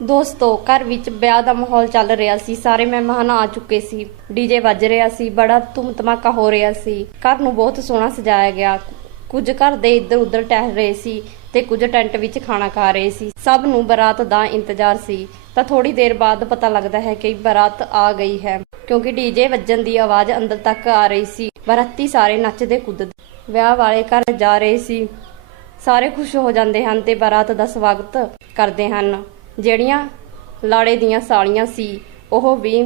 ਦੋਸਤੋ, ਘਰ ਵਿੱਚ ਵਿਆਹ ਦਾ ਮਾਹੌਲ ਚੱਲ ਰਿਹਾ ਸੀ। ਸਾਰੇ ਮਹਿਮਾਨ ਆ ਚੁੱਕੇ ਸੀ। ਡੀਜੇ ਵੱਜ ਰਿਹਾ ਸੀ। ਬੜਾ ਧੂਮ ਧਮਾਕਾ ਹੋ ਰਿਹਾ ਸੀ। ਘਰ ਨੂੰ ਬਹੁਤ ਸੋਹਣਾ ਸਜਾਇਆ ਗਿਆ। ਕੁਝ ਘਰ ਦੇ ਇੱਧਰ ਉੱਧਰ ਟਹਿਲ ਰਹੇ ਸੀ ਤੇ ਕੁਝ ਟੈਂਟ ਵਿੱਚ ਖਾਣਾ ਖਾ ਰਹੇ ਸੀ। ਸਭ ਨੂੰ ਬਰਾਤ ਦਾ ਇੰਤਜ਼ਾਰ ਸੀ। ਤਾਂ ਥੋੜੀ ਦੇਰ ਬਾਅਦ ਪਤਾ ਲੱਗਦਾ ਹੈ ਕਿ ਬਰਾਤ ਆ ਗਈ ਹੈ, ਕਿਉਂਕਿ ਡੀਜੇ ਵੱਜਣ ਦੀ ਆਵਾਜ਼ ਅੰਦਰ ਤੱਕ ਆ ਰਹੀ ਸੀ। ਬਰਾਤੀ ਸਾਰੇ ਨੱਚਦੇ ਕੁੱਦਦੇ ਵਿਆਹ ਵਾਲੇ ਘਰ ਜਾ ਰਹੇ ਸੀ। ਸਾਰੇ ਖੁਸ਼ ਹੋ ਜਾਂਦੇ ਹਨ ਤੇ ਬਰਾਤ ਦਾ ਸਵਾਗਤ ਕਰਦੇ ਹਨ। ਜਿਹੜੀਆਂ ਲਾੜੇ ਦੀਆਂ ਸਾਲੀਆਂ ਸੀ, ਉਹ ਵੀ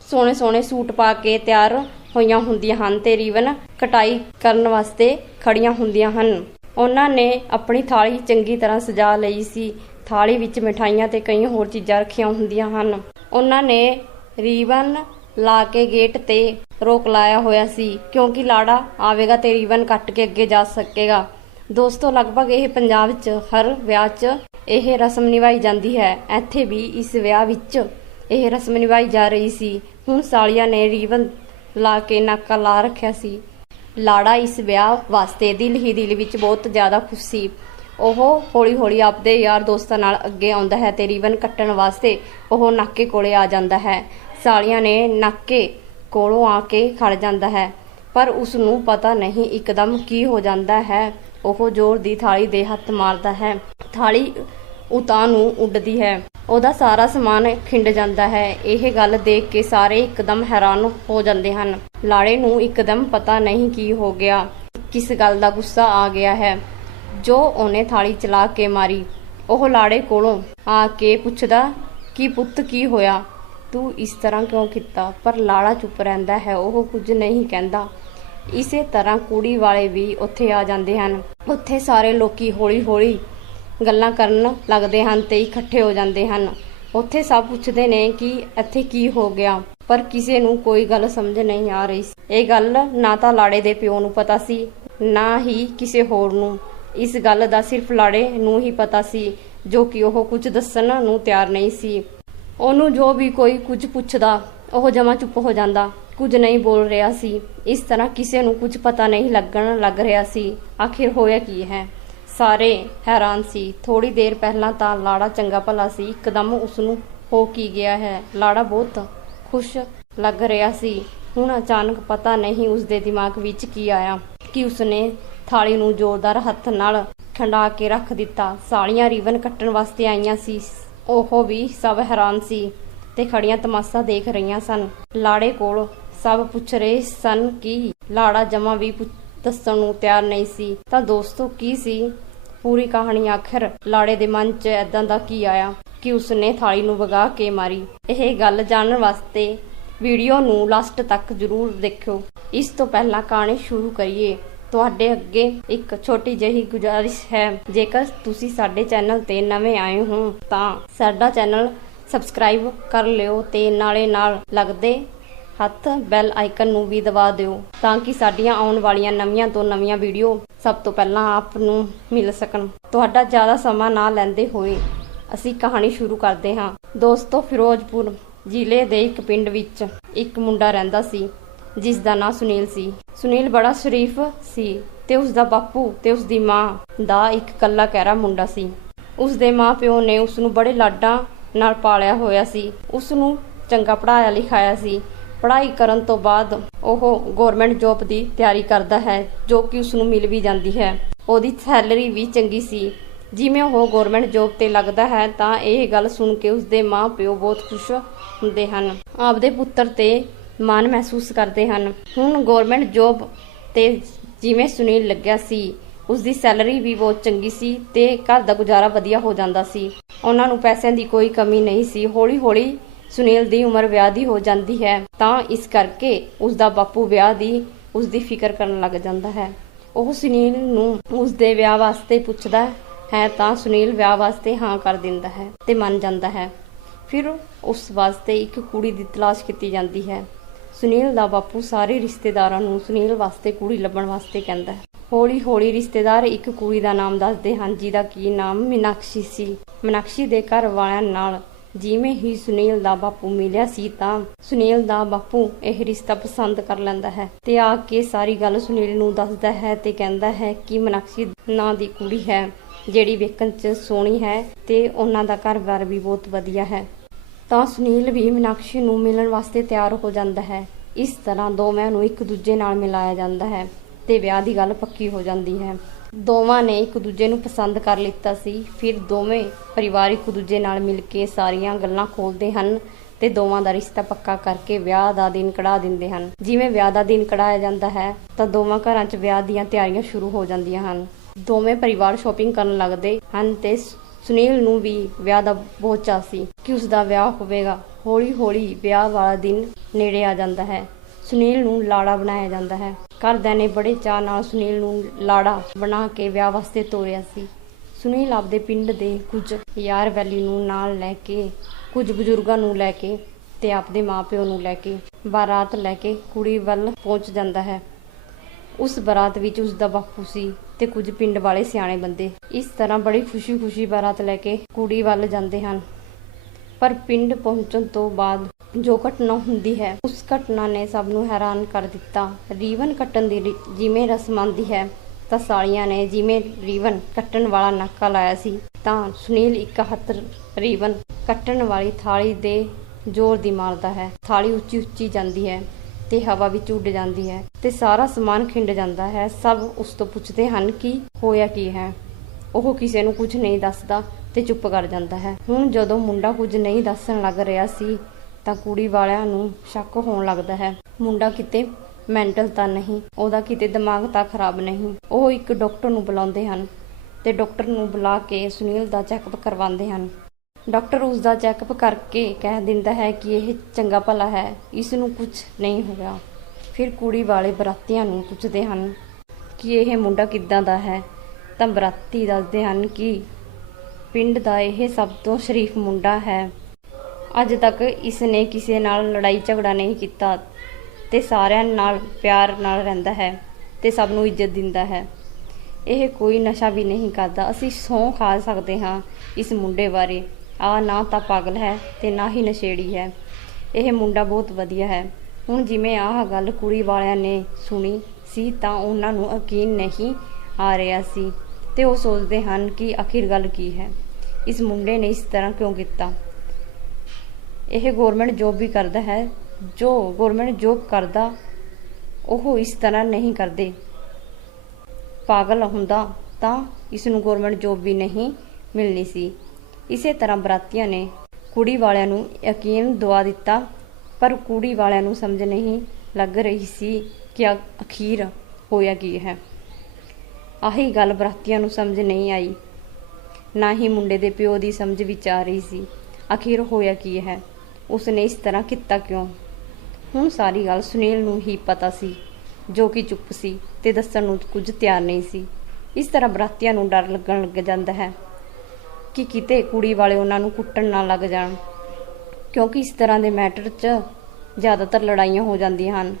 ਸੋਹਣੇ ਸੋਹਣੇ ਸੂਟ ਪਾ ਕੇ ਤਿਆਰ ਹੋਈਆਂ ਹੁੰਦੀਆਂ ਹਨ ਤੇ ਰੀਵਨ ਕਟਾਈ ਕਰਨ ਵਾਸਤੇ ਖੜੀਆਂ ਹੁੰਦੀਆਂ ਹਨ। ਉਹਨਾਂ ਨੇ ਆਪਣੀ ਥਾਲੀ ਚੰਗੀ ਤਰ੍ਹਾਂ ਸਜਾ ਲਈ ਸੀ। ਥਾਲੀ ਵਿੱਚ ਮਿਠਾਈਆਂ ਤੇ ਕਈ ਹੋਰ ਚੀਜ਼ਾਂ ਰੱਖੀਆਂ ਹੁੰਦੀਆਂ ਹਨ। ਉਹਨਾਂ ਨੇ ਰੀਵਨ ਲਾ ਕੇ ਗੇਟ ਤੇ ਰੋਕ ਲਾਇਆ ਹੋਇਆ ਸੀ, ਕਿਉਂਕਿ ਲਾੜਾ ਆਵੇਗਾ ਤੇ ਰੀਵਨ ਕੱਟ ਕੇ ਅੱਗੇ ਜਾ ਸਕੇਗਾ। ਦੋਸਤੋ, ਲਗਭਗ ਇਹ ਪੰਜਾਬ 'ਚ ਹਰ ਵਿਆਹ 'ਚ ਇਹ ਰਸਮ ਨਿਭਾਈ ਜਾਂਦੀ ਹੈ। ਇੱਥੇ ਵੀ ਇਸ ਵਿਆਹ ਵਿੱਚ ਇਹ ਰਸਮ ਨਿਭਾਈ ਜਾ ਰਹੀ ਸੀ। ਹੁਣ ਸਾਲੀਆਂ ਨੇ ਰੀਵਨ ਲਾ ਕੇ ਨਾਕਾ ਲਾ ਰੱਖਿਆ ਸੀ। ਲਾੜਾ ਇਸ ਵਿਆਹ ਵਾਸਤੇ ਦਿਲ ਹੀ ਦਿਲ ਵਿੱਚ ਬਹੁਤ ਜ਼ਿਆਦਾ ਖੁਸ਼ ਸੀ। ਉਹ ਹੌਲੀ ਹੌਲੀ ਆਪਦੇ ਯਾਰ ਦੋਸਤਾਂ ਨਾਲ ਅੱਗੇ ਆਉਂਦਾ ਹੈ ਤੇ ਰੀਵਨ ਕੱਟਣ ਵਾਸਤੇ ਉਹ ਨਾਕੇ ਕੋਲੇ ਆ ਜਾਂਦਾ ਹੈ। ਸਾਲੀਆਂ ਨੇ ਨਾਕੇ ਕੋਲੋਂ ਆ ਕੇ ਖੜ ਜਾਂਦਾ ਹੈ, ਪਰ ਉਸ ਨੂੰ ਪਤਾ ਨਹੀਂ ਇੱਕਦਮ ਕੀ ਹੋ ਜਾਂਦਾ ਹੈ। ਉਹ ਜ਼ੋਰ ਦੀ ਥਾਲੀ ਦੇ ਹੱਥ ਮਾਰਦਾ ਹੈ। ਥਾਲੀ ਉਤਾਂ ਨੂੰ ਉੱਡਦੀ ਹੈ। ਉਹਦਾ ਸਾਰਾ ਸਮਾਨ ਖਿੰਡ ਜਾਂਦਾ ਹੈ। ਇਹ ਗੱਲ ਦੇਖ ਕੇ ਸਾਰੇ ਇੱਕਦਮ ਹੈਰਾਨ ਹੋ ਜਾਂਦੇ ਹਨ। ਲਾੜੇ ਨੂੰ ਇੱਕਦਮ ਪਤਾ ਨਹੀਂ ਕੀ ਹੋ ਗਿਆ। ਕਿਸ ਗੱਲ ਦਾ ਗੁੱਸਾ ਆ ਗਿਆ ਹੈ। ਜੋ ਉਹਨੇ ਥਾਲੀ ਚਲਾ ਕੇ ਮਾਰੀ, ਉਹ ਲਾੜੇ ਕੋਲੋਂ ਆ ਕੇ ਪੁੱਛਦਾ, ਕਿ ਪੁੱਤ, ਕੀ ਹੋਇਆ? ਤੂੰ ਇਸ ਤਰ੍ਹਾਂ ਕਿਉਂ ਕੀਤਾ? ਪਰ ਲਾੜਾ ਚੁੱਪ ਰਹਿੰਦਾ ਹੈ। ਉਹ ਕੁਝ ਨਹੀਂ ਕਹਿੰਦਾ। ਇਸੇ ਤਰ੍ਹਾਂ ਕੁੜੀ ਵਾਲੇ ਵੀ ਉੱਥੇ ਆ ਜਾਂਦੇ ਹਨ। ਉੱਥੇ ਸਾਰੇ ਲੋਕੀ ਹੌਲੀ-ਹੌਲੀ ਗੱਲਾਂ ਕਰਨ ਲੱਗਦੇ ਹਨ ਤੇ ਇਕੱਠੇ ਹੋ ਜਾਂਦੇ ਹਨ। ਉੱਥੇ ਸਭ ਪੁੱਛਦੇ ਨੇ ਕਿ ਇੱਥੇ ਕੀ ਹੋ ਗਿਆ, ਪਰ ਕਿਸੇ ਨੂੰ ਕੋਈ ਗੱਲ ਸਮਝ ਨਹੀਂ ਆ ਰਹੀ ਇਹ ਗੱਲ ਨਾ ਤਾਂ ਲਾੜੇ ਦੇ ਪਿਓ ਨੂੰ ਪਤਾ ਸੀ, ਨਾ ਹੀ ਕਿਸੇ ਹੋਰ ਨੂੰ। ਇਸ ਗੱਲ ਦਾ ਸਿਰਫ ਲਾੜੇ ਨੂੰ ਹੀ ਪਤਾ ਸੀ, ਜੋ ਕਿ ਉਹ ਕੁਝ ਦੱਸਣ ਨੂੰ ਤਿਆਰ ਨਹੀਂ ਸੀ। ਉਹਨੂੰ ਜੋ ਵੀ ਕੋਈ ਕੁਝ ਪੁੱਛਦਾ, ਉਹ ਜਮਾ ਚੁੱਪ ਹੋ ਜਾਂਦਾ। ਕੁਝ ਨਹੀਂ ਬੋਲ ਰਿਹਾ ਸੀ। ਇਸ ਤਰ੍ਹਾਂ ਕਿਸੇ ਨੂੰ ਕੁਝ ਪਤਾ ਨਹੀਂ ਲੱਗਣ ਲੱਗ ਰਿਹਾ ਸੀ। ਆਖਿਰ ਹੋਇਆ ਕੀ ਹੈ? ਸਾਰੇ ਹੈਰਾਨ ਸੀ। ਥੋੜੀ ਦੇਰ ਪਹਿਲਾਂ ਤਾਂ ਲਾੜਾ ਚੰਗਾ ਭਲਾ ਸੀ। ਇੱਕਦਮ ਉਸ ਨੂੰ ਹੋ ਕੀ ਗਿਆ ਹੈ? ਲਾੜਾ ਬਹੁਤ ਖੁਸ਼ ਲੱਗ ਰਿਹਾ ਸੀ। ਹੁਣ ਅਚਾਨਕ ਪਤਾ ਨਹੀਂ ਉਸ ਦੇ ਦਿਮਾਗ ਵਿੱਚ ਕੀ ਆਇਆ ਕਿ ਉਸਨੇ ਥਾਲੀ ਨੂੰ ਜ਼ੋਰਦਾਰ ਹੱਥ ਨਾਲ ਖੰਡਾ ਕੇ ਰੱਖ ਦਿੱਤਾ। ਸਾਲੀਆਂ ਰੀਵਨ ਕੱਟਣ ਵਾਸਤੇ ਆਈਆਂ ਸੀ। ਉਹ ਵੀ ਸਭ ਹੈਰਾਨ ਸੀ ਤੇ ਖੜੀਆਂ ਤਮਾਸ਼ਾ ਦੇਖ ਰਹੀਆਂ ਸਨ। ਲਾੜੇ ਕੋਲ ਸਭ ਪੁੱਛ ਰਹੇ ਸਨ ਕਿ ਲਾੜਾ ਜਮਾ ਵੀ ਦੱਸਣ ਨੂੰ ਤਿਆਰ ਨਹੀਂ ਸੀ। ਤਾਂ ਦੋਸਤੋ, ਕੀ ਸੀ? ਪੂਰੀ ਕਹਾਣੀ ਆਖਰ ਲਾੜੇ ਦੇ ਮਨ 'ਚ ਐਦਾਂ ਦਾ ਕੀ ਆਇਆ ਕਿ ਉਸਨੇ ਥਾਲੀ ਨੂੰ ਵਗਾ ਕੇ ਮਾਰੀ। ਇਹ ਗੱਲ ਜਾਣਨ ਵਾਸਤੇ ਵੀਡੀਓ ਨੂੰ ਲਾਸਟ ਤੱਕ ਜ਼ਰੂਰ ਦੇਖਿਓ। ਇਸ ਤੋਂ ਪਹਿਲਾਂ ਕਹਾਣੀ ਸ਼ੁਰੂ ਕਰੀਏ। ਤੁਹਾਡੇ ਅੱਗੇ ਇੱਕ ਛੋਟੀ ਜਿਹੀ ਗੁਜ਼ਾਰਿਸ਼ ਹੈ। ਜੇਕਰ ਤੁਸੀਂ ਸਾਡੇ ਚੈਨਲ ਤੇ ਨਵੇਂ ਆਏ ਹੋ, ਤਾਂ ਸਾਡਾ ਚੈਨਲ ਸਬਸਕ੍ਰਾਈਬ ਕਰ ਲਿਓ ਤੇ ਨਾਲੇ ਨਾਲ ਲੱਗਦੇ ਹੱਥ ਬੈਲ ਆਈਕਨ ਨੂੰ ਵੀ ਦਬਾ ਦਿਓ ਤਾਂ ਕਿ ਸਾਡੀਆਂ ਆਉਣ ਵਾਲੀਆਂ ਨਵੀਆਂ ਤੋਂ ਨਵੀਆਂ ਵੀਡੀਓ ਸਭ ਤੋਂ ਪਹਿਲਾਂ ਆਪ ਨੂੰ ਮਿਲ ਸਕਣ। ਤੁਹਾਡਾ ਜ਼ਿਆਦਾ ਸਮਾਂ ਨਾ ਲੈਂਦੇ ਹੋਏ ਅਸੀਂ ਕਹਾਣੀ ਸ਼ੁਰੂ ਕਰਦੇ ਹਾਂ। ਦੋਸਤੋ, ਫਿਰੋਜ਼ਪੁਰ ਜ਼ਿਲ੍ਹੇ ਦੇ ਇੱਕ ਪਿੰਡ ਵਿੱਚ ਇੱਕ ਮੁੰਡਾ ਰਹਿੰਦਾ ਸੀ, ਜਿਸ ਦਾ ਨਾਂ ਸੁਨੀਲ ਸੀ। ਸੁਨੀਲ ਬੜਾ ਸ਼ਰੀਫ ਸੀ ਤੇ ਉਸ ਦਾ ਬਾਪੂ ਤੇ ਉਸ ਦੀ ਮਾਂ ਦਾ ਇੱਕ ਕੱਲਾ ਕਹਿਰਾ ਮੁੰਡਾ ਸੀ। ਉਸ ਦੇ ਮਾਪਿਓ ਨੇ ਉਸ ਨੂੰ ਬੜੇ ਲਾਡਾਂ ਨਾਲ ਪਾਲਿਆ ਹੋਇਆ ਸੀ। ਉਸ ਨੂੰ ਚੰਗਾ ਪੜਾਇਆ ਲਿਖਾਇਆ ਸੀ। ਪੜ੍ਹਾਈ ਕਰਨ ਤੋਂ ਬਾਅਦ ਉਹ ਗਵਰਨਮੈਂਟ ਜੌਬ ਦੀ ਤਿਆਰੀ ਕਰਦਾ ਹੈ, ਜੋ ਕਿ ਉਸ ਨੂੰ ਮਿਲ ਵੀ ਜਾਂਦੀ ਹੈ। ਉਹਦੀ ਸੈਲਰੀ ਵੀ ਚੰਗੀ ਸੀ। ਜਿਵੇਂ ਉਹ ਗਵਰਨਮੈਂਟ ਜੌਬ ਤੇ ਲੱਗਦਾ ਹੈ, ਤਾਂ ਇਹ ਗੱਲ ਸੁਣ ਕੇ ਉਸ ਦੇ ਮਾਂ-ਪਿਓ ਬਹੁਤ ਖੁਸ਼ ਹੁੰਦੇ ਹਨ। ਆਪਦੇ ਪੁੱਤਰ ਤੇ ਮਾਣ ਮਹਿਸੂਸ ਕਰਦੇ ਹਨ। ਹੁਣ ਗਵਰਨਮੈਂਟ ਜੌਬ ਤੇ ਜਿਵੇਂ ਸੁਨੀਲ ਲੱਗਿਆ ਸੀ ਉਸ ਦੀ ਸੈਲਰੀ ਵੀ ਬਹੁਤ ਚੰਗੀ ਸੀ ਤੇ ਘਰ ਦਾ ਗੁਜ਼ਾਰਾ ਵਧੀਆ ਹੋ ਜਾਂਦਾ ਸੀ। ਉਹਨਾਂ ਨੂੰ ਪੈਸਿਆਂ ਦੀ ਕੋਈ ਕਮੀ ਨਹੀਂ ਸੀ। ਹੌਲੀ-ਹੌਲੀ ਸੁਨੀਲ ਦੀ ਉਮਰ ਵਿਆਹ ਦੀ ਹੋ ਜਾਂਦੀ ਹੈ, ਤਾਂ ਇਸ ਕਰਕੇ ਉਸ ਦਾ ਬਾਪੂ ਵਿਆਹ ਦੀ ਉਸ ਦੀ ਫਿਕਰ ਕਰਨ ਲੱਗ ਜਾਂਦਾ ਹੈ। ਉਹ ਸੁਨੀਲ ਨੂੰ ਉਸ ਦੇ ਵਿਆਹ ਵਾਸਤੇ ਪੁੱਛਦਾ ਹੈ, ਤਾਂ ਸੁਨੀਲ ਵਿਆਹ ਵਾਸਤੇ ਹਾਂ ਕਰ ਦਿੰਦਾ ਹੈ ਤੇ ਮੰਨ ਜਾਂਦਾ ਹੈ। ਫਿਰ ਉਸ ਵਾਸਤੇ ਇੱਕ ਕੁੜੀ ਦੀ ਤਲਾਸ਼ ਕੀਤੀ ਜਾਂਦੀ ਹੈ। ਸੁਨੀਲ ਦਾ ਬਾਪੂ ਸਾਰੇ ਰਿਸ਼ਤੇਦਾਰਾਂ ਨੂੰ ਸੁਨੀਲ ਵਾਸਤੇ ਕੁੜੀ ਲੱਭਣ ਵਾਸਤੇ ਕਹਿੰਦਾ ਹੈ। ਹੌਲੀ ਹੌਲੀ ਰਿਸ਼ਤੇਦਾਰ ਇੱਕ ਕੁੜੀ ਦਾ ਨਾਮ ਦੱਸਦੇ ਹਨ, ਜਿਹਦਾ ਕੀ ਨਾਮ ਮੀਨਾਕਸ਼ੀ ਸੀ। ਮੀਨਾਕਸ਼ੀ ਦੇ ਘਰ ਵਾਲਿਆਂ ਨਾਲ ਜਿਵੇਂ ਹੀ ਸੁਨੀਲ ਦਾ ਬਾਪੂ ਮਿਲਿਆ ਸੀ ਤਾਂ ਸੁਨੀਲ ਦਾ ਬਾਪੂ ਇਹ ਰਿਸ਼ਤਾ ਪਸੰਦ ਕਰ ਲੈਂਦਾ ਹੈ ਤੇ ਆ ਕੇ ਸਾਰੀ ਗੱਲ ਸੁਨੀਲ ਨੂੰ ਦੱਸਦਾ ਹੈ ਤੇ ਕਹਿੰਦਾ ਹੈ ਕਿ ਮੀਨਾਕਸ਼ੀ ਨਾਂ ਦੀ ਕੁੜੀ ਹੈ, ਜਿਹੜੀ ਵੇਖਣ 'ਚ ਸੋਹਣੀ ਹੈ ਤੇ ਉਹਨਾਂ ਦਾ ਘਰ-ਬਾਰ ਵੀ ਬਹੁਤ ਵਧੀਆ ਹੈ। ਤਾਂ ਸੁਨੀਲ ਵੀ ਮੀਨਾਕਸ਼ੀ ਨੂੰ ਮਿਲਣ ਵਾਸਤੇ ਤਿਆਰ ਹੋ ਜਾਂਦਾ ਹੈ। ਇਸ ਤਰ੍ਹਾਂ ਦੋਵਾਂ ਨੂੰ ਇੱਕ ਦੂਜੇ ਨਾਲ ਮਿਲਾਇਆ ਜਾਂਦਾ ਹੈ ਤੇ ਵਿਆਹ ਦੀ ਗੱਲ ਪੱਕੀ ਹੋ ਜਾਂਦੀ ਹੈ। ਦੋਵਾਂ ਨੇ ਇੱਕ ਦੂਜੇ ਨੂੰ ਪਸੰਦ ਕਰ ਲਿੱਤਾ ਸੀ। ਫਿਰ ਦੋਵੇਂ ਪਰਿਵਾਰ ਇੱਕ ਦੂਜੇ ਨਾਲ ਮਿਲ ਕੇ ਸਾਰੀਆਂ ਗੱਲਾਂ ਖੋਲਦੇ ਹਨ ਤੇ ਦੋਵਾਂ ਦਾ ਰਿਸ਼ਤਾ ਪੱਕਾ ਕਰਕੇ ਵਿਆਹ ਦਾ ਦਿਨ ਕਢਾ ਦਿੰਦੇ ਹਨ। ਜਿਵੇਂ ਵਿਆਹ ਦਾ ਦਿਨ ਕਢਾਇਆ ਜਾਂਦਾ ਹੈ, ਤਾਂ ਦੋਵਾਂ ਘਰਾਂ 'ਚ ਵਿਆਹ ਦੀਆਂ ਤਿਆਰੀਆਂ ਸ਼ੁਰੂ ਹੋ ਜਾਂਦੀਆਂ ਹਨ। ਦੋਵੇਂ ਪਰਿਵਾਰ ਸ਼ਾਪਿੰਗ ਕਰਨ ਲੱਗਦੇ ਹਨ ਤੇ ਸੁਨੀਲ ਨੂੰ ਵੀ ਵਿਆਹ ਦਾ ਬਹੁਤ ਚਾਅ ਸੀ ਕਿ ਉਸ ਦਾ ਵਿਆਹ ਹੋਵੇਗਾ। ਹੌਲੀ-ਹੌਲੀ ਵਿਆਹ ਵਾਲਾ ਦਿਨ ਨੇੜੇ ਆ ਜਾਂਦਾ ਹੈ। ਸੁਨੀਲ ਨੂੰ ਲਾੜਾ ਬਣਾਇਆ ਜਾਂਦਾ ਹੈ। ਘਰਦਿਆਂ ਨੇ ਬੜੇ ਚਾਅ ਨਾਲ ਸੁਨੀਲ ਨੂੰ ਲਾੜਾ ਬਣਾ ਕੇ ਵਿਆਹ ਵਾਸਤੇ ਤੋਰਿਆ ਸੀ। ਸੁਨੀਲ ਆਪਦੇ ਪਿੰਡ ਦੇ ਕੁਝ ਯਾਰ ਵੈਲੀ ਨੂੰ ਨਾਲ ਲੈ ਕੇ, ਕੁਝ ਬਜ਼ੁਰਗਾਂ ਨੂੰ ਲੈ ਕੇ ਤੇ ਆਪਦੇ ਮਾਪਿਓ ਨੂੰ ਲੈ ਕੇ ਬਾਰਾਤ ਲੈ ਕੇ ਕੁੜੀ ਵੱਲ ਪਹੁੰਚ ਜਾਂਦਾ ਹੈ। ਉਸ ਬਾਰਾਤ ਵਿੱਚ ਉਸ ਦਾ ਬਾਪੂ ਸੀ ਤੇ ਕੁਝ ਪਿੰਡ ਵਾਲੇ ਸਿਆਣੇ ਬੰਦੇ। ਇਸ ਤਰ੍ਹਾਂ ਬੜੀ ਖੁਸ਼ੀ-ਖੁਸ਼ੀ ਬਾਰਾਤ ਲੈ ਕੇ ਕੁੜੀ ਵੱਲ ਜਾਂਦੇ ਹਨ। ਪਰ ਪਿੰਡ ਪਹੁੰਚਣ ਤੋਂ ਬਾਅਦ ਜੋ ਘਟਨਾ ਹੁੰਦੀ ਹੈ, ਉਸ ਘਟਨਾ ਨੇ ਸਭ ਨੂੰ ਹੈਰਾਨ ਕਰ ਦਿੱਤਾ। ਰੀਵਨ ਕੱਟਣ ਦੀ ਜਿਵੇਂ ਰਸਮ ਆਉਂਦੀ ਹੈ, ਤਾਂ ਸਾਲੀਆਂ ਨੇ ਜਿਵੇਂ ਰੀਵਨ ਕੱਟਣ ਵਾਲਾ ਨਾਕਾ ਲਾਇਆ ਸੀ, ਤਾਂ ਸੁਨੀਲ ਇੱਕ ਹੱਥ ਰੀਵਨ ਕੱਟਣ ਵਾਲੀ ਥਾਲੀ ਦੇ ਜ਼ੋਰ ਦੀ ਮਾਰਦਾ ਹੈ। ਥਾਲੀ ਉੱਚੀ ਉੱਚੀ ਜਾਂਦੀ ਹੈ ਤੇ ਹਵਾ ਵਿੱਚ ਉੱਡ ਜਾਂਦੀ ਹੈ ਤੇ ਸਾਰਾ ਸਮਾਨ ਖਿੰਡ ਜਾਂਦਾ ਹੈ। ਸਭ ਉਸ ਤੋਂ ਪੁੱਛਦੇ ਹਨ ਕਿ ਹੋਇਆ ਕੀ ਹੈ। ਉਹ ਕਿਸੇ ਨੂੰ ਕੁਝ ਨਹੀਂ ਦੱਸਦਾ। ਤੇ ਚੁੱਪ ਕਰ ਜਾਂਦਾ ਹੈ। ਹੁਣ ਜਦੋਂ ਮੁੰਡਾ ਕੁਝ ਨਹੀਂ ਦੱਸਣ ਲੱਗ ਰਿਹਾ ਸੀ, ਤਾਂ ਕੁੜੀ ਵਾਲਿਆਂ ਨੂੰ ਸ਼ੱਕ ਹੋਣ ਲੱਗਦਾ ਹੈ। ਮੁੰਡਾ ਕਿਤੇ ਮੈਂਟਲ ਤਾਂ ਨਹੀਂ, ਉਹਦਾ ਕਿਤੇ ਦਿਮਾਗ ਤਾਂ ਖਰਾਬ ਨਹੀਂ। ਉਹ ਇੱਕ ਡਾਕਟਰ ਨੂੰ ਬੁਲਾਉਂਦੇ ਹਨ ਤੇ ਡਾਕਟਰ ਨੂੰ ਬੁਲਾ ਕੇ ਸੁਨੀਲ ਦਾ ਚੈੱਕਅਪ ਕਰਵਾਉਂਦੇ ਹਨ। ਡਾਕਟਰ ਉਸ ਦਾ ਚੈੱਕਅਪ ਕਰਕੇ ਕਹਿ ਦਿੰਦਾ ਹੈ ਕਿ ਇਹ ਚੰਗਾ ਭਲਾ ਹੈ, ਇਸ ਨੂੰ ਕੁਝ ਨਹੀਂ ਹੋਇਆ। ਫਿਰ ਕੁੜੀ ਵਾਲੇ ਬਰਾਤੀਆਂ ਨੂੰ ਪੁੱਛਦੇ ਹਨ ਕਿ ਇਹ ਮੁੰਡਾ ਕਿੱਦਾਂ ਦਾ ਹੈ। ਤਾਂ ਬਰਾਤੀ ਦੱਸਦੇ ਹਨ ਕਿ ਪਿੰਡ ਦਾ ਇਹ ਸਭ ਤੋਂ ਸ਼ਰੀਫ ਮੁੰਡਾ ਹੈ। ਅੱਜ ਤੱਕ ਇਸ ਨੇ ਕਿਸੇ ਨਾਲ ਲੜਾਈ ਝਗੜਾ ਨਹੀਂ ਕੀਤਾ ਤੇ ਸਾਰਿਆਂ ਨਾਲ ਪਿਆਰ ਨਾਲ ਰਹਿੰਦਾ ਹੈ ਤੇ ਸਭ ਨੂੰ ਇੱਜ਼ਤ ਦਿੰਦਾ ਹੈ। ਇਹ ਕੋਈ ਨਸ਼ਾ ਵੀ ਨਹੀਂ ਕਰਦਾ। ਅਸੀਂ ਸੌਂ ਖਾ ਸਕਦੇ ਹਾਂ ਇਸ ਮੁੰਡੇ ਬਾਰੇ। ਆ ਨਾ ਤਾਂ ਪਾਗਲ ਹੈ ਤੇ ਨਾ ਹੀ ਨਸ਼ੇੜੀ ਹੈ। ਇਹ ਮੁੰਡਾ ਬਹੁਤ ਵਧੀਆ ਹੈ। ਹੁਣ ਜਿਵੇਂ ਆਹ ਗੱਲ ਕੁੜੀ ਵਾਲਿਆਂ ਨੇ ਸੁਣੀ ਸੀ ਤਾਂ ਉਹਨਾਂ ਨੂੰ ਯਕੀਨ ਨਹੀਂ ਆ ਰਿਹਾ ਸੀ ਤੇ ਉਹ ਸੋਚਦੇ ਹਨ ਕਿ ਆਖਿਰ ਗੱਲ ਕੀ ਹੈ। ਇਸ ਮੁੰਡੇ ਨੇ ਇਸ ਤਰ੍ਹਾਂ ਕਿਉਂ ਕੀਤਾ? ਇਹ ਗਵਰਨਮੈਂਟ ਜੋਬ ਵੀ ਕਰਦਾ ਹੈ। ਜੋ ਗਵਰਨਮੈਂਟ ਜੋਬ ਕਰਦਾ, ਉਹ ਇਸ ਤਰ੍ਹਾਂ ਨਹੀਂ ਕਰਦੇ। ਪਾਗਲ ਹੁੰਦਾ ਤਾਂ ਇਸ ਨੂੰ ਗਵਰਨਮੈਂਟ ਜੋਬ ਵੀ ਨਹੀਂ ਮਿਲਣੀ ਸੀ। ਇਸੇ ਤਰ੍ਹਾਂ ਬਰਾਤੀਆਂ ਨੇ ਕੁੜੀ ਵਾਲਿਆਂ ਨੂੰ ਯਕੀਨ ਦਵਾ ਦਿੱਤਾ, ਪਰ ਕੁੜੀ ਵਾਲਿਆਂ ਨੂੰ ਸਮਝ ਨਹੀਂ ਲੱਗ ਰਹੀ ਸੀ ਕਿ ਅਖੀਰ ਹੋਇਆ ਕੀ ਹੈ। ਆਹੀ ਗੱਲ ਬਰਾਤੀਆਂ ਨੂੰ ਸਮਝ ਨਹੀਂ ਆਈ। ਨਾ ਹੀ ਮੁੰਡੇ ਦੇ ਪਿਓ ਦੀ ਸਮਝ ਵਿੱਚ ਆ ਰਹੀ ਸੀ। ਅਖੀਰ ਹੋਇਆ ਕੀ ਹੈ? ਉਸਨੇ ਇਸ ਤਰ੍ਹਾਂ ਕੀਤਾ ਕਿਉਂ? ਹੁਣ ਸਾਰੀ ਗੱਲ ਸੁਨੀਲ ਨੂੰ ਹੀ ਪਤਾ ਸੀ, ਜੋ ਕਿ ਚੁੱਪ ਸੀ ਤੇ ਦੱਸਣ ਨੂੰ ਕੁਝ ਤਿਆਰ ਨਹੀਂ ਸੀ। ਇਸ ਤਰ੍ਹਾਂ ਬਰਾਤੀਆਂ ਨੂੰ ਡਰ ਲੱਗਣ ਲੱਗ ਜਾਂਦਾ ਹੈ ਕਿ ਕਿਤੇ ਕੁੜੀ ਵਾਲੇ ਉਹਨਾਂ ਨੂੰ ਕੁੱਟਣ ਨਾ ਲੱਗ ਜਾਣ, ਕਿਉਂਕਿ ਇਸ ਤਰ੍ਹਾਂ ਦੇ ਮੈਟਰ 'ਚ ਜ਼ਿਆਦਾਤਰ ਲੜਾਈਆਂ ਹੋ ਜਾਂਦੀਆਂ ਹਨ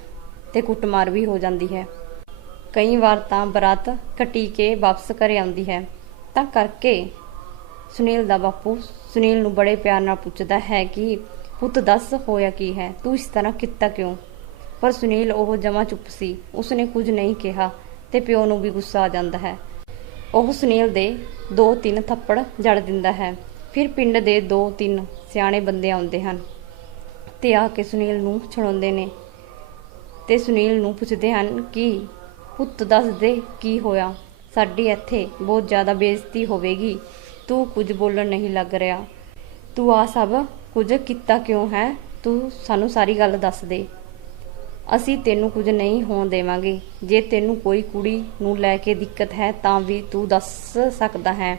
ਤੇ ਕੁੱਟਮਾਰ ਵੀ ਹੋ ਜਾਂਦੀ ਹੈ। ਕਈ ਵਾਰ ਤਾਂ ਬਰਾਤ ਕੱਟੀ ਕੇ ਵਾਪਸ ਘਰੇ ਆਉਂਦੀ ਹੈ, ਤਾਂ ਕਰਕੇ ਸੁਨੀਲ ਦਾ ਬਾਪੂ ਸੁਨੀਲ ਨੂੰ ਬੜੇ ਪਿਆਰ ਨਾਲ ਪੁੱਛਦਾ ਹੈ ਕਿ ਪੁੱਤ ਦੱਸ ਹੋਇਆ ਕੀ ਹੈ? ਤੂੰ ਇਸ ਤਰ੍ਹਾਂ ਕੀਤਾ ਕਿਉਂ? ਪਰ ਸੁਨੀਲ ਉਹ ਜਮਾ ਚੁੱਪ ਸੀ। ਉਸਨੇ ਕੁਝ ਨਹੀਂ ਕਿਹਾ ਤੇ ਪਿਓ ਨੂੰ ਵੀ ਗੁੱਸਾ ਆ ਜਾਂਦਾ ਹੈ। ਉਹ ਸੁਨੀਲ ਦੇ ਦੋ ਤਿੰਨ ਥੱਪੜ ਜੜ ਦਿੰਦਾ ਹੈ। ਫਿਰ ਪਿੰਡ ਦੇ ਦੋ ਤਿੰਨ ਸਿਆਣੇ ਬੰਦੇ ਆਉਂਦੇ ਹਨ ਤੇ ਆ ਕੇ ਸੁਨੀਲ ਨੂੰ ਛਡਾਉਂਦੇ ਨੇ ਤੇ ਸੁਨੀਲ ਨੂੰ ਪੁੱਛਦੇ ਹਨ ਕਿ ਪੁੱਤ ਦੱਸ ਦੇ ਕੀ ਹੋਇਆ? ਸਾਡੀ ਇੱਥੇ ਬਹੁਤ ਜ਼ਿਆਦਾ ਬੇਇੱਜ਼ਤੀ ਹੋਵੇਗੀ। ਤੂੰ ਕੁਝ ਬੋਲਣ ਨਹੀਂ ਲੱਗ ਰਿਹਾ। ਤੂੰ ਆ ਸਭ ਕੁਝ ਕੀਤਾ ਕਿਉਂ ਹੈ? ਤੂੰ ਸਾਨੂੰ ਸਾਰੀ ਗੱਲ ਦੱਸ ਦੇ। ਅਸੀਂ ਤੈਨੂੰ ਕੁਝ ਨਹੀਂ ਹੋਣ ਦੇਵਾਂਗੇ। ਜੇ ਤੈਨੂੰ ਕੋਈ ਕੁੜੀ ਨੂੰ ਲੈ ਕੇ ਦਿੱਕਤ ਹੈ, ਤਾਂ ਵੀ ਤੂੰ ਦੱਸ ਸਕਦਾ ਹੈ।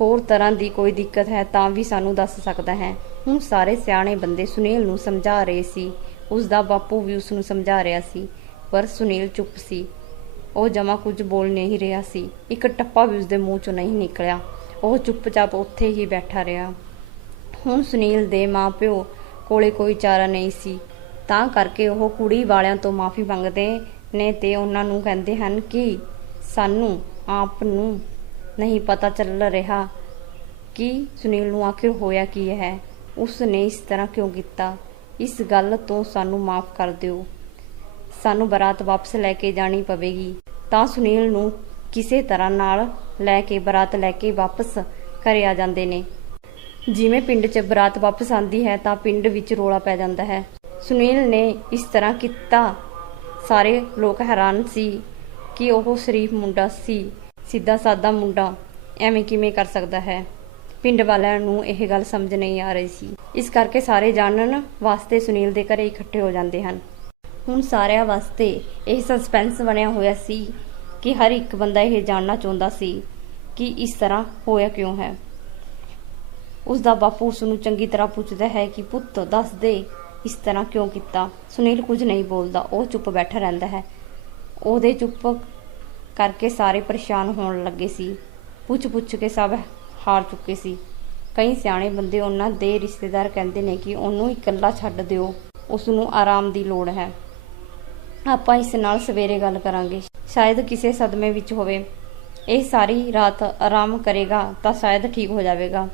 ਹੋਰ ਤਰ੍ਹਾਂ ਦੀ ਕੋਈ ਦਿੱਕਤ ਹੈ, ਤਾਂ ਵੀ ਸਾਨੂੰ ਦੱਸ ਸਕਦਾ ਹੈ। ਹੁਣ ਸਾਰੇ ਸਿਆਣੇ ਬੰਦੇ ਸੁਨੀਲ ਨੂੰ ਸਮਝਾ ਰਹੇ ਸੀ। ਉਸ ਦਾ ਬਾਪੂ ਵੀ ਉਸ ਨੂੰ ਸਮਝਾ ਰਿਹਾ ਸੀ, ਪਰ ਸੁਨੀਲ ਚੁੱਪ ਸੀ। ਉਹ ਜਮਾ ਕੁਝ ਬੋਲ ਨਹੀਂ ਰਿਹਾ ਸੀ। ਇੱਕ ਟੱਪਾ ਵੀ ਉਸ ਦੇ ਮੂੰਹ ਚੋਂ ਨਹੀਂ ਨਿਕਲਿਆ। ਉਹ ਚੁੱਪਚਾਪ ਉੱਥੇ ਹੀ ਬੈਠਾ ਰਿਹਾ। ਹੁਣ ਸੁਨੀਲ ਦੇ ਮਾਪਿਓ ਕੋਲੇ ਕੋਈ ਚਾਰਾ ਨਹੀਂ ਸੀ। ਤਾਂ ਕਰਕੇ ਉਹ ਕੁੜੀ ਵਾਲਿਆਂ ਤੋਂ ਮਾਫੀ ਮੰਗਦੇ ਨੇ ਤੇ ਉਹਨਾਂ ਨੂੰ ਕਹਿੰਦੇ ਹਨ ਕਿ ਸਾਨੂੰ ਆਪ ਨੂੰ ਨਹੀਂ ਪਤਾ ਚੱਲ ਰਿਹਾ ਕਿ ਸੁਨੀਲ ਨੂੰ ਆਖਿਰ ਹੋਇਆ ਕੀ ਹੈ। ਉਸ ਨੇ ਇਸ ਤਰ੍ਹਾਂ ਕਿਉਂ ਕੀਤਾ? ਇਸ ਗੱਲ ਤੋਂ ਸਾਨੂੰ ਮਾਫ ਕਰ ਦਿਓ। ਸਾਨੂੰ ਬਰਾਤ ਵਾਪਸ ਲੈ ਕੇ ਜਾਣੀ ਪਵੇਗੀ। ਤਾਂ ਸੁਨੀਲ ਨੂੰ ਕਿਸੇ ਤਰ੍ਹਾਂ ਨਾਲ ਲੈ ਕੇ ਬਰਾਤ ਲੈ ਕੇ ਵਾਪਸ ਘਰੇ ਆ ਜਾਂਦੇ ਨੇ। ਜਿਵੇਂ ਪਿੰਡ 'ਚ ਬਰਾਤ ਵਾਪਸ ਆਂਦੀ ਹੈ ਤਾਂ ਪਿੰਡ ਵਿੱਚ ਰੋਲਾ ਪੈ ਜਾਂਦਾ ਹੈ। ਸੁਨੀਲ ਨੇ ਇਸ ਤਰ੍ਹਾਂ ਕੀਤਾ। ਸਾਰੇ ਲੋਕ ਹੈਰਾਨ ਸੀ ਕਿ ਉਹ ਸ਼ਰੀਫ ਮੁੰਡਾ ਸੀ, ਸਿੱਧਾ ਸਾਦਾ ਮੁੰਡਾ, ਐਵੇਂ ਕਿਵੇਂ ਕਰ ਸਕਦਾ ਹੈ? ਪਿੰਡ ਵਾਲਿਆਂ ਨੂੰ ਇਹ ਗੱਲ ਸਮਝ ਨਹੀਂ ਆ ਰਹੀ ਸੀ। ਇਸ ਕਰਕੇ ਸਾਰੇ ਜਾਣਨ ਵਾਸਤੇ ਸੁਨੀਲ ਦੇ ਘਰੇ ਇਕੱਠੇ ਹੋ ਜਾਂਦੇ ਹਨ। ਹੁਣ ਸਾਰਿਆਂ ਵਾਸਤੇ ਇਹ ਸਸਪੈਂਸ ਬਣਿਆ ਹੋਇਆ ਸੀ ਕਿ ਹਰ ਇੱਕ ਬੰਦਾ ਇਹ ਜਾਣਨਾ ਚਾਹੁੰਦਾ ਸੀ ਕਿ ਇਸ ਤਰ੍ਹਾਂ ਹੋਇਆ ਕਿਉਂ ਹੈ। ਉਸ ਦਾ ਬਾਪੂ ਉਸ ਨੂੰ ਚੰਗੀ ਤਰ੍ਹਾਂ ਪੁੱਛਦਾ ਹੈ ਕਿ, ਪੁੱਤ, ਦੱਸ ਦੇ, ਇਸ ਤਰ੍ਹਾਂ ਕਿਉਂ ਕੀਤਾ? ਸੁਨੀਲ ਕੁਝ ਨਹੀਂ ਬੋਲਦਾ। ਉਹ ਚੁੱਪ ਬੈਠਾ ਰਹਿੰਦਾ ਹੈ। ਉਹਦੇ ਚੁੱਪ ਕਰਕੇ ਸਾਰੇ ਪਰੇਸ਼ਾਨ ਹੋਣ ਲੱਗੇ ਸੀ। ਪੁੱਛ ਪੁੱਛ ਕੇ ਸਭ ਹਾਰ ਚੁੱਕੇ ਸੀ। ਕਈ ਸਿਆਣੇ ਬੰਦੇ ਉਹਨਾਂ ਦੇ ਰਿਸ਼ਤੇਦਾਰ ਕਹਿੰਦੇ ਨੇ ਕਿ ਉਹਨੂੰ ਇਕੱਲਾ ਛੱਡ ਦਿਓ। ਉਸ ਨੂੰ ਆਰਾਮ ਦੀ ਲੋੜ ਹੈ। ਆਪਾਂ ਇਸ ਨਾਲ ਸਵੇਰੇ ਗੱਲ ਕਰਾਂਗੇ। ਸ਼ਾਇਦ ਕਿਸੇ ਸਦਮੇ ਵਿੱਚ ਹੋਵੇ। ਇਹ ਸਾਰੀ ਰਾਤ ਆਰਾਮ ਕਰੇਗਾ ਤਾਂ ਸ਼ਾਇਦ ਠੀਕ ਹੋ ਜਾਵੇਗਾ।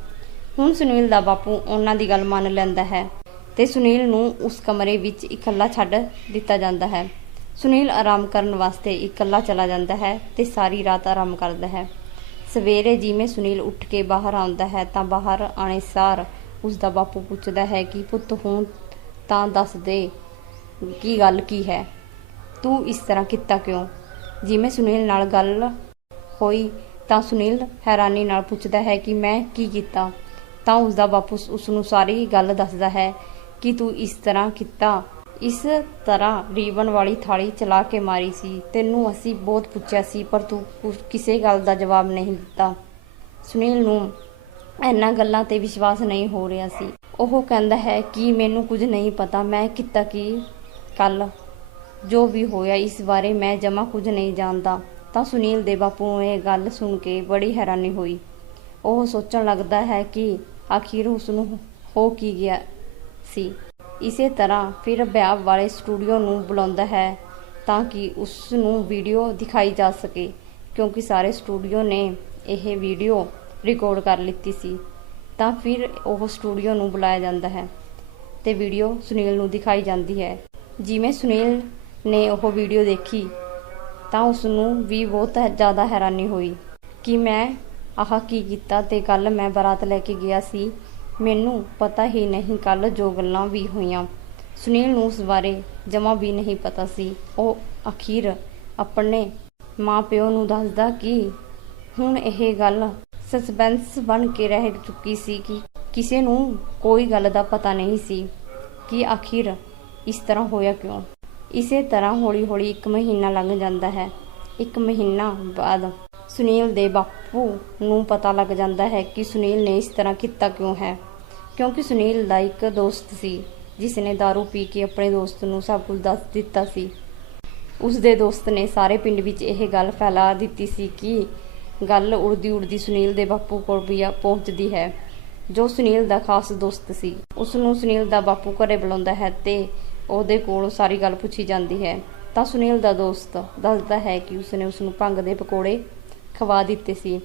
ਹੁਣ ਸੁਨੀਲ ਦਾ ਬਾਪੂ ਉਹਨਾਂ ਦੀ ਗੱਲ ਮੰਨ ਲੈਂਦਾ ਹੈ ਤੇ ਸੁਨੀਲ ਨੂੰ ਉਸ ਕਮਰੇ ਵਿੱਚ ਇਕੱਲਾ ਛੱਡ ਦਿੱਤਾ ਜਾਂਦਾ ਹੈ। ਸੁਨੀਲ ਆਰਾਮ ਕਰਨ ਵਾਸਤੇ ਇਕੱਲਾ ਚਲਾ ਜਾਂਦਾ ਹੈ ਤੇ ਸਾਰੀ ਰਾਤ ਆਰਾਮ ਕਰਦਾ ਹੈ। ਸਵੇਰੇ ਜਿਵੇਂ ਸੁਨੀਲ ਉੱਠ ਕੇ ਬਾਹਰ ਆਉਂਦਾ ਹੈ ਤਾਂ ਬਾਹਰ ਆਣੇ ਸਾਰ ਉਸ ਦਾ ਬਾਪੂ ਪੁੱਛਦਾ ਹੈ ਕਿ, ਪੁੱਤ, ਹੁਣ ਤਾਂ ਦੱਸ ਦੇ, ਕੀ ਗੱਲ ਕੀ ਹੈ? ਤੂੰ ਇਸ ਤਰ੍ਹਾਂ ਕੀਤਾ ਕਿਉਂ? ਜਿਵੇਂ ਸੁਨੀਲ ਨਾਲ ਗੱਲ ਹੋਈ ਤਾਂ ਸੁਨੀਲ ਹੈਰਾਨੀ ਨਾਲ ਪੁੱਛਦਾ ਹੈ ਕਿ ਮੈਂ ਕੀ ਕੀਤਾ? ਤਾਂ ਉਸ ਦਾ ਬਾਪੂ ਉਸ ਨੂੰ ਸਾਰੀ ਗੱਲ ਦੱਸਦਾ ਹੈ ਕਿ ਤੂੰ ਇਸ ਤਰ੍ਹਾਂ ਕੀਤਾ। ਇਸ ਤਰ੍ਹਾਂ ਰੀਵਨ ਵਾਲੀ ਥਾਲੀ ਚਲਾ ਕੇ ਮਾਰੀ ਸੀ। ਤੈਨੂੰ ਅਸੀਂ ਬਹੁਤ ਪੁੱਛਿਆ ਸੀ, ਪਰ ਤੂੰ ਕੁ- ਕਿਸੇ ਗੱਲ ਦਾ ਜਵਾਬ ਨਹੀਂ ਦਿੱਤਾ। ਸੁਨੀਲ ਨੂੰ ਇਹਨਾਂ ਗੱਲਾਂ ਤੇ ਵਿਸ਼ਵਾਸ ਨਹੀਂ ਹੋ ਰਿਹਾ ਸੀ। ਉਹ ਕਹਿੰਦਾ ਹੈ ਕਿ ਮੈਨੂੰ ਕੁਝ ਨਹੀਂ ਪਤਾ, ਮੈਂ ਕੀਤਾ ਕੀ ਕੱਲ ਜੋ ਵੀ ਹੋਇਆ, ਇਸ ਬਾਰੇ ਮੈਂ ਜਮਾ ਕੁਝ ਨਹੀਂ ਜਾਣਦਾ। ਤਾਂ ਸੁਨੀਲ ਦੇ ਬਾਪੂ ਨੂੰ ਇਹ ਗੱਲ ਸੁਣ ਕੇ ਬੜੀ ਹੈਰਾਨੀ ਹੋਈ। ਉਹ ਸੋਚਣ ਲੱਗਦਾ ਹੈ ਕਿ ਆਖਿਰ ਉਸ ਨੂੰ ਹੋ ਕੀ ਗਿਆ ਸੀ। ਇਸੇ ਤਰ੍ਹਾਂ ਫਿਰ ਵਿਆਹ ਵਾਲੇ ਸਟੂਡੀਓ ਨੂੰ ਬੁਲਾਉਂਦਾ ਹੈ ਤਾਂ ਕਿ ਉਸ ਨੂੰ ਵੀਡੀਓ ਦਿਖਾਈ ਜਾ ਸਕੇ, ਕਿਉਂਕਿ ਸਾਰੇ ਸਟੂਡੀਓ ਨੇ ਇਹ ਵੀਡੀਓ ਰਿਕਾਰਡ ਕਰ ਲਿੱਤੀ ਸੀ। ਤਾਂ ਫਿਰ ਉਹ ਸਟੂਡੀਓ ਨੂੰ ਬੁਲਾਇਆ ਜਾਂਦਾ ਹੈ ਤੇ ਵੀਡੀਓ ਸੁਨੀਲ ਨੂੰ ਦਿਖਾਈ ਜਾਂਦੀ ਹੈ। ਜਿਵੇਂ ਸੁਨੀਲ ਨੇ ਉਹ ਵੀਡੀਓ ਦੇਖੀ ਤਾਂ ਉਸ ਨੂੰ ਵੀ ਬਹੁਤ ਜ਼ਿਆਦਾ ਹੈਰਾਨੀ ਹੋਈ ਕਿ ਮੈਂ ਆਹ ਕੀ ਕੀਤਾ ਤੇ ਕੱਲ ਮੈਂ ਬਰਾਤ ਲੈ ਕੇ ਗਿਆ ਸੀ। ਮੈਨੂੰ ਪਤਾ ਹੀ ਨਹੀਂ ਕੱਲ ਜੋ ਗੱਲਾਂ ਵੀ ਹੋਈਆਂ। ਸੁਨੀਲ ਨੂੰ ਉਸ ਬਾਰੇ ਜਮਾ ਵੀ ਨਹੀਂ ਪਤਾ ਸੀ। ਉਹ ਅਖੀਰ ਆਪਣੇ ਮਾਪਿਓ ਨੂੰ ਦੱਸਦਾ ਕਿ ਹੁਣ ਇਹ ਗੱਲ ਸਸਪੈਂਸ ਬਣ ਕੇ ਰਹਿ ਚੁੱਕੀ ਸੀ ਕਿ ਕਿਸੇ ਨੂੰ ਕੋਈ ਗੱਲ ਦਾ ਪਤਾ ਨਹੀਂ ਸੀ ਕਿ ਆਖਿਰ ਇਸ ਤਰ੍ਹਾਂ ਹੋਇਆ ਕਿਉਂ। ਇਸੇ ਤਰ੍ਹਾਂ ਹੌਲੀ-ਹੌਲੀ ਇੱਕ ਮਹੀਨਾ ਲੰਘ ਜਾਂਦਾ ਹੈ। ਇੱਕ ਮਹੀਨਾ ਬਾਅਦ ਸੁਨੀਲ ਦੇ ਬਾਪੂ ਨੂੰ ਪਤਾ ਲੱਗ ਜਾਂਦਾ ਹੈ ਕਿ ਸੁਨੀਲ ਨੇ ਇਸ ਤਰ੍ਹਾਂ ਕੀਤਾ ਕਿਉਂ ਹੈ। ਕਿਉਂਕਿ ਸੁਨੀਲ ਦਾ ਇੱਕ ਦੋਸਤ ਸੀ ਜਿਸ ਨੇ दारू ਪੀ ਕੇ ਆਪਣੇ ਦੋਸਤ ਨੂੰ ਸਭ ਕੁਝ ਦੱਸ ਦਿੱਤਾ ਸੀ। ਉਸ ਦੇ ਦੋਸਤ ਨੇ ਸਾਰੇ ਪਿੰਡ ਵਿੱਚ ਇਹ ਗੱਲ ਫੈਲਾ ਦਿੱਤੀ ਸੀ ਕਿ ਗੱਲ ਉੜਦੀ ਉੜਦੀ ਸੁਨੀਲ ਦੇ ਬਾਪੂ ਕੋਲ ਵੀ ਪਹੁੰਚਦੀ ਹੈ। ਜੋ ਸੁਨੀਲ ਦਾ ਖਾਸ ਦੋਸਤ ਸੀ ਉਸ ਨੂੰ ਸੁਨੀਲ ਦਾ ਬਾਪੂ ਘਰੇ ਬੁਲਾਉਂਦਾ ਹੈ ਤੇ ਉਹਦੇ ਕੋਲ ਸਾਰੀ ਗੱਲ ਪੁੱਛੀ ਜਾਂਦੀ ਹੈ। ਤਾਂ ਸੁਨੀਲ ਦਾ ਦੋਸਤ ਦੱਸਦਾ ਹੈ ਕਿ ਉਸਨੇ ਉਸ ਨੂੰ ਭੰਗ ਦੇ ਪਕੌੜੇ ਖਵਾ ਦਿੱਤੇ ਸੀ।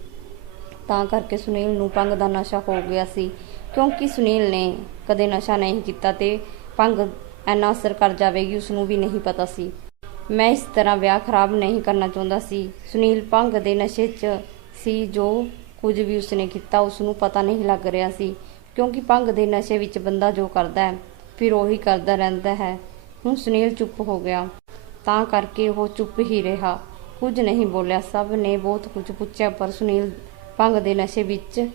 ਤਾਂ ਕਰਕੇ ਸੁਨੀਲ ਨੂੰ ਭੰਗ ਦਾ ਨਸ਼ਾ ਹੋ ਗਿਆ ਸੀ। ਕਿਉਂਕਿ ਸੁਨੀਲ ਨੇ ਕਦੇ ਨਸ਼ਾ ਨਹੀਂ ਕੀਤਾ ਤੇ ਭੰਗ ਐਨਾ ਅਸਰ ਕਰ ਜਾਵੇਗੀ ਉਸ ਨੂੰ ਵੀ ਨਹੀਂ ਪਤਾ ਸੀ। ਮੈਂ ਇਸ ਤਰ੍ਹਾਂ ਵਿਆਹ ਖਰਾਬ ਨਹੀਂ ਕਰਨਾ ਚਾਹੁੰਦਾ ਸੀ। ਸੁਨੀਲ ਭੰਗ ਦੇ ਨਸ਼ੇ 'ਚ ਸੀ, ਜੋ ਕੁਝ ਵੀ ਉਸਨੇ ਕੀਤਾ ਉਸ ਨੂੰ ਪਤਾ ਨਹੀਂ ਲੱਗ ਰਿਹਾ ਸੀ। ਕਿਉਂਕਿ ਭੰਗ ਦੇ ਨਸ਼ੇ ਵਿੱਚ ਬੰਦਾ ਜੋ ਕਰਦਾ ਹੈ ਫਿਰ ਉਹੀ ਕਰਦਾ ਰਹਿੰਦਾ ਹੈ। ਹੁਣ ਸੁਨੀਲ ਚੁੱਪ ਹੋ ਗਿਆ। ਤਾਂ ਕਰਕੇ ਉਹ ਚੁੱਪ ਹੀ ਰਿਹਾ। ਕੁਝ ਨਹੀਂ ਬੋਲਿਆ। ਸਭ ਨੇ ਬਹੁਤ ਕੁਝ ਪੁੱਛਿਆ, ਪਰ ਸੁਨੀਲ ਭੰਗ ਦੇ ਨਸ਼ੇ ਵਿੱਚ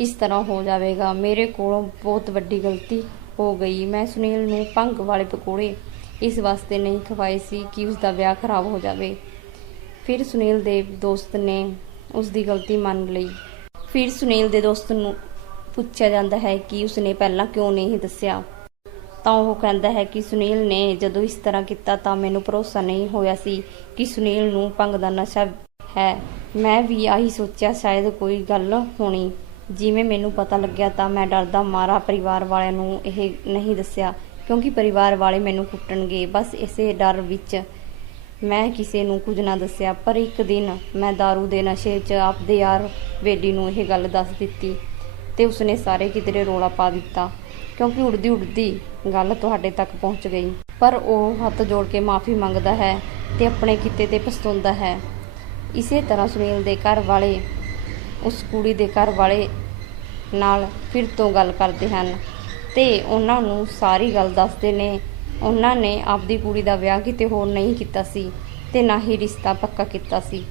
ਇਸ ਤਰ੍ਹਾਂ ਹੋ ਜਾਵੇਗਾ। ਮੇਰੇ ਕੋਲੋਂ ਬਹੁਤ ਵੱਡੀ ਗਲਤੀ ਹੋ ਗਈ। ਮੈਂ ਸੁਨੀਲ ਨੂੰ ਭੰਗ ਵਾਲੇ ਪਕੌੜੇ ਇਸ ਵਾਸਤੇ ਨਹੀਂ ਖਵਾਏ ਸੀ ਕਿ ਉਸ ਦਾ ਵਿਆਹ ਖਰਾਬ ਹੋ ਜਾਵੇ। ਫਿਰ ਸੁਨੀਲ ਦੇ ਦੋਸਤ ਨੇ ਉਸ ਦੀ ਗਲਤੀ ਮੰਨ ਲਈ। ਫਿਰ ਸੁਨੀਲ ਦੇ ਦੋਸਤ ਨੂੰ ਪੁੱਛਿਆ ਜਾਂਦਾ ਹੈ ਕਿ ਉਸਨੇ ਪਹਿਲਾਂ ਕਿਉਂ ਨਹੀਂ ਦੱਸਿਆ। ਤਾਂ ਉਹ ਕਹਿੰਦਾ ਹੈ ਕਿ ਸੁਨੀਲ ਨੇ ਜਦੋਂ ਇਸ ਤਰ੍ਹਾਂ ਕੀਤਾ ਤਾਂ ਮੈਨੂੰ ਭਰੋਸਾ ਨਹੀਂ ਹੋਇਆ ਸੀ ਕਿ ਸੁਨੀਲ ਨੂੰ ਭੰਗ ਦਾ ਨਸ਼ਾ ਹੈ। ਮੈਂ ਵੀ ਆਹੀ ਸੋਚਿਆ, ਸ਼ਾਇਦ ਕੋਈ ਗੱਲ ਹੋਣੀ। ਜਿਵੇਂ ਮੈਨੂੰ ਪਤਾ ਲੱਗਿਆ ਤਾਂ ਮੈਂ ਡਰਦਾ ਮਾਰਾ ਪਰਿਵਾਰ ਵਾਲਿਆਂ ਨੂੰ ਇਹ ਨਹੀਂ ਦੱਸਿਆ, ਕਿਉਂਕਿ ਪਰਿਵਾਰ ਵਾਲੇ ਮੈਨੂੰ ਕੁੱਟਣਗੇ। ਬਸ ਇਸੇ ਡਰ ਵਿੱਚ ਮੈਂ ਕਿਸੇ ਨੂੰ ਕੁਝ ਨਾ ਦੱਸਿਆ। ਪਰ ਇੱਕ ਦਿਨ ਮੈਂ दारू ਦੇ ਨਸ਼ੇ 'ਚ ਆਪਦੇ ਯਾਰ ਵੇਲੀ ਨੂੰ ਇਹ ਗੱਲ ਦੱਸ ਦਿੱਤੀ। ਤੇ ਉਸਨੇ ਸਾਰੇ ਕਿਧਰੇ ਰੋਲਾ ਪਾ ਦਿੱਤਾ, ਕਿਉਂਕਿ ਉੜਦੀ ਉੜਦੀ ਗੱਲ ਤੁਹਾਡੇ ਤੱਕ ਪਹੁੰਚ ਗਈ। ਪਰ ਉਹ ਹੱਥ ਜੋੜ ਕੇ ਮਾਫੀ ਮੰਗਦਾ ਹੈ ਤੇ ਆਪਣੇ ਕੀਤੇ ਤੇ ਪਛਤਾਉਂਦਾ ਹੈ। ਇਸੇ ਤਰ੍ਹਾਂ ਸੁਨੀਲ ਦੇ ਘਰ ਵਾਲੇ, ਉਸ ਕੁੜੀ ਦੇ ਘਰ ਵਾਲੇ ਨਾਲ ਫਿਰ ਤੋਂ ਗੱਲ ਕਰਦੇ ਹਨ ਤੇ ਉਹਨਾਂ ਨੂੰ ਸਾਰੀ ਗੱਲ ਦੱਸਦੇ ਨੇ। ਉਹਨਾਂ ਨੇ ਆਪਦੀ ਕੁੜੀ ਦਾ ਵਿਆਹ ਕਿਤੇ ਹੋਰ ਨਹੀਂ ਕੀਤਾ ਸੀ ਤੇ ਨਾ ਹੀ ਰਿਸ਼ਤਾ ਪੱਕਾ ਕੀਤਾ ਸੀ।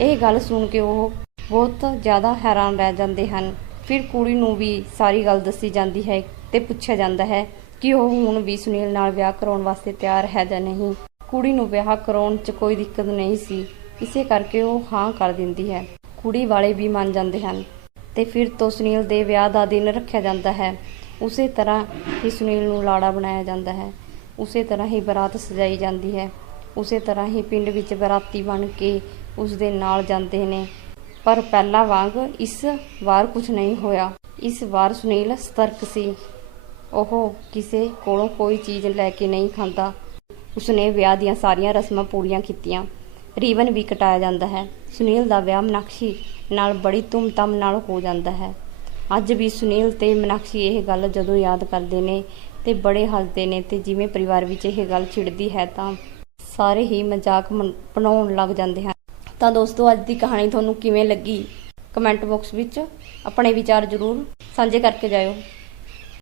ਇਹ ਗੱਲ ਸੁਣ ਕੇ ਉਹ ਬਹੁਤ ਜ਼ਿਆਦਾ ਹੈਰਾਨ ਰਹਿ ਜਾਂਦੇ ਹਨ। ਫਿਰ ਕੁੜੀ ਨੂੰ ਵੀ ਸਾਰੀ ਗੱਲ ਦੱਸੀ ਜਾਂਦੀ ਹੈ ਤੇ ਪੁੱਛਿਆ ਜਾਂਦਾ ਹੈ ਕਿ ਉਹ ਹੁਣ ਵੀ ਸੁਨੀਲ ਨਾਲ ਵਿਆਹ ਕਰਾਉਣ ਵਾਸਤੇ ਤਿਆਰ ਹੈ ਜਾਂ ਨਹੀਂ। ਕੁੜੀ ਨੂੰ ਵਿਆਹ ਕਰਾਉਣ 'ਚ ਕੋਈ ਦਿੱਕਤ ਨਹੀਂ ਸੀ। ਇਸੇ ਕਰਕੇ ਉਹ ਹਾਂ ਕਰ ਦਿੰਦੀ ਹੈ। ਕੁੜੀ ਵਾਲੇ ਵੀ ਮੰਨ ਜਾਂਦੇ ਹਨ। ਤੇ ਫਿਰ ਤੋਂ ਸੁਨੀਲ ਦੇ ਵਿਆਹ ਦਾ ਦਿਨ ਰੱਖਿਆ ਜਾਂਦਾ ਹੈ। ਉਸੇ ਤਰ੍ਹਾਂ ਹੀ ਸੁਨੀਲ ਨੂੰ ਲਾੜਾ ਬਣਾਇਆ ਜਾਂਦਾ ਹੈ। ਉਸੇ ਤਰ੍ਹਾਂ ਹੀ ਬਰਾਤ ਸਜਾਈ ਜਾਂਦੀ ਹੈ। ਉਸੇ ਤਰ੍ਹਾਂ ਹੀ ਪਿੰਡ ਵਿੱਚ ਬਰਾਤੀ ਬਣ ਕੇ ਉਸ ਦੇ ਨਾਲ ਜਾਂਦੇ ਨੇ। ਪਰ ਪਹਿਲਾਂ ਵਾਂਗ ਇਸ ਵਾਰ ਕੁਝ ਨਹੀਂ ਹੋਇਆ। ਇਸ ਵਾਰ ਸੁਨੀਲ ਸਤਰਕ ਸੀ। ਉਹ ਕਿਸੇ ਕੋਲੋਂ ਕੋਈ ਚੀਜ਼ ਲੈ ਕੇ ਨਹੀਂ ਖਾਂਦਾ। ਉਸਨੇ ਵਿਆਹ ਦੀਆਂ ਸਾਰੀਆਂ ਰਸਮਾਂ ਪੂਰੀਆਂ ਕੀਤੀਆਂ। ਰੀਵਨ ਵੀ ਕਟਾਇਆ ਜਾਂਦਾ ਹੈ। ਸੁਨੀਲ ਦਾ ਵਿਆਹ ਮਨਾਕਸ਼ੀ ਨਾਲ ਬੜੀ ਧੂਮਧਾਮ ਨਾਲ ਹੋ ਜਾਂਦਾ ਹੈ। ਅੱਜ ਵੀ ਸੁਨੀਲ ਤੇ ਮਨਾਕਸ਼ੀ ਇਹ ਗੱਲ ਜਦੋਂ ਯਾਦ ਕਰਦੇ ਨੇ ਤੇ ਬੜੇ ਹੱਸਦੇ ਨੇ ਤੇ ਜਿਵੇਂ ਪਰਿਵਾਰ ਵਿੱਚ ਇਹ ਗੱਲ ਛਿੜਦੀ ਹੈ ਤਾਂ ਸਾਰੇ ਹੀ ਮਜ਼ਾਕ ਮਨ- ਬਣਾਉਣ ਲੱਗ ਜਾਂਦੇ ਹਨ। ਤਾਂ ਦੋਸਤੋ, ਅੱਜ ਦੀ ਕਹਾਣੀ ਤੁਹਾਨੂੰ ਕਿਵੇਂ ਲੱਗੀ? ਕਮੈਂਟ ਬਾਕਸ ਵਿੱਚ ਆਪਣੇ ਵਿਚਾਰ ਜ਼ਰੂਰ ਸਾਂਝੇ ਕਰਕੇ ਜਾਇਓ।